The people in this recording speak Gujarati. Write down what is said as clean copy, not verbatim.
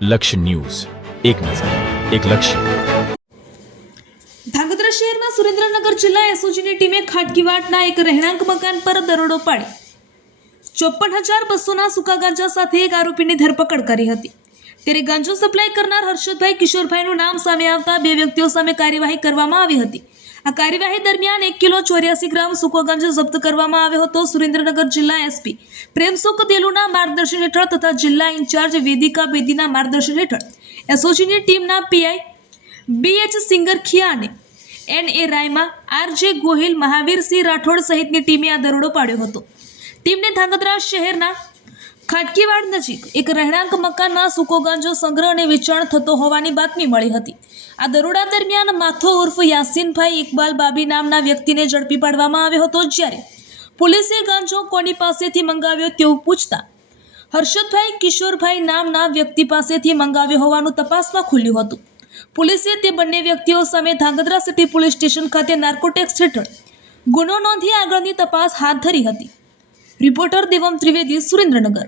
લક્ષ્ય ન્યૂઝ, એક નજર, એક લક્ષ્ય. ધાંગધ્રા શહેરમાં સુરેન્દ્રનગર જિલ્લા એસઓજીની ટીમે ખાટકીવાડના એક રહેણાંક મકાન પર દરોડો પાડી 54,200ના સૂકા ગાંજા સાથે એક આરોપીની ધરપકડ કરી હતી. ત્યારે ગાંજો સપ્લાય કરનાર હર્ષદભાઈ કિશોરભાઈનું નામ સામે આવતા બે વ્યક્તિઓ સામે કાર્યવાહી કરવામાં આવી હતી. આ કાર્યવાહી દરમિયાન 1 કિલો 84 ગ્રામ સૂકો ગાંજો જપ્ત કરવામાં આવ્યો હતો. સુરેન્દ્રનગર જિલ્લા એસપી પ્રેમસુખ દેલુના માર્ગદર્શન હેઠળ તથા જિલ્લા ઇન્ચાર્જ વેદિકા બેદીના માર્ગદર્શન હેઠળ એસઓજીની ટીમના પીઆઈ BH સિંગરખિયા અને NA રાયમા, RJ ગોહિલ, મહાવીરસિંહ રાઠોડ સહિતની ટીમે આ દરોડો પાડ્યો હતો. ટીમને ધાંગધ્રા શહેરના ખાટકીવાડ નજીક એક રહેણાંક મકાનમાં સૂકો ગાંજો સંગ્રહ અને વેચાણ થતો હોવાની બાતમી મળી હતી. આ દરોડા દરમિયાન માથો ઉર્ફ યાસીનભાઈ ઇકબાલ બાબી નામના વ્યક્તિને ઝડપી પાડવામાં આવ્યો હતો. જ્યારે પોલીસે ગાંજો કોની પાસેથી મંગાવ્યો તેવું પૂછતા હર્ષદભાઈ કિશોરભાઈ નામના વ્યક્તિ પાસેથી મંગાવ્યો હોવાનું તપાસમાં ખુલ્યું હતું. પોલીસે તે બંને વ્યક્તિઓ સામે ધાંગધ્રા સિટી પોલીસ સ્ટેશન ખાતે નાર્કોટિક્સ હેઠળ ગુનો નોંધી આગળની તપાસ હાથ ધરી હતી. રિપોર્ટર દેવમ ત્રિવેદી, સુરેન્દ્રનગર.